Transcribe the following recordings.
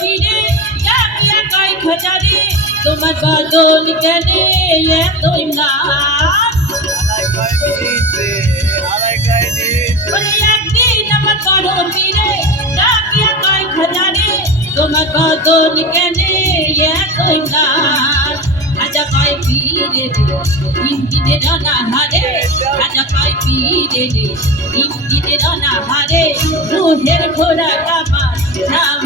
পীরে ডাকিয়া কয় খোঁজারে। তোমার বদল কেনে এতই না আলাই গাই দিছে আলাই গাই দিছে ওরে একদিন আমার পীরে ডাকিয়া কয় খোঁজারে। তোমার বদল কেনে এতই না আজা কয় পীরে রে তিন দিনের অনাহারে আজা কয় পীরে রে তিন দিনের অনাহারে রুহের ঘোড়া কামা রামাগা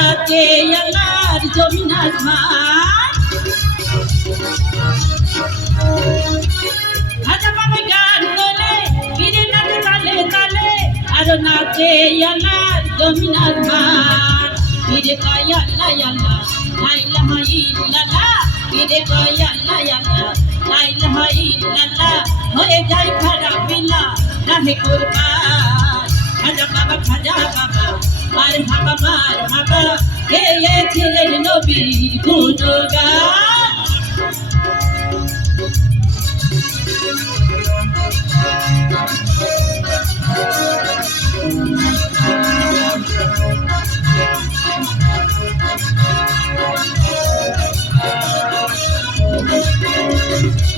নাচে আল্লাহর জমিন আসমান খাজা বাবা গান তোলে ফিরে নাচে তালে তালে, আরও নাচে আল্লাহর জমিন আসমান ফিরে কয় আল্লাহ আল্লাহ লা ইলাহা ইল্লাল্লাহ ফিরে কয় আল্লাহ আল্লাহ লা ইলাহা ইল্লাল্লাহ হয়ে যায় খারাপ বিলা, রাহে কুরবান। খাজা বাবা খাজা বাবা মার হাবা মার হাবা হে এ ছিলেন নবীর গুণগান পীরের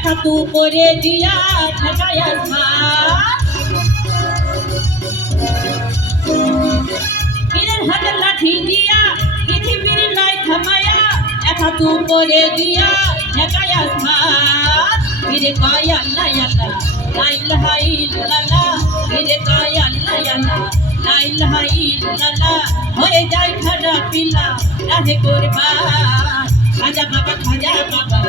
একা তু করে দিয়া ঠেকায়া পীরের হাতে লাঠি দিয়া পৃথিবীর লাই থামায়া একা তু করে দিয়া ঠেকায়া পীরে কয় আল্লাহ আল্লাহ লা ইলাহা ইল্লাল্লাহ। পীরে কয় আল্লাহ আল্লাহ লা ইলাহা ইল্লাল্লাহ। হয়ে যায় খাজা পিলা রাহে কুরবান খাজা বাবা খাজা বাবা,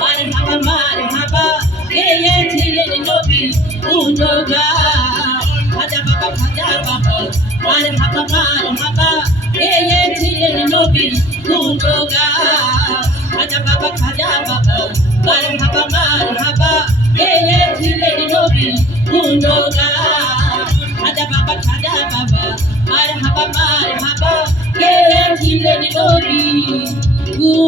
মার হাবা মার হাবা কে এ ছিলেন নবী গুণগান। খাজা বাবা খাজা বাবা, মার হাবা মার হাবা কে এ ছিলেন নবী গুণগান। খাজা বাবা খাজা বাবা, মার হাবা মার হাবা কে এ ছিলেন নবী গুণগান। খাজা বাবা খাজা বাবা, মার হাবা মার হাবা কে ছিলেন নবী গুণগান।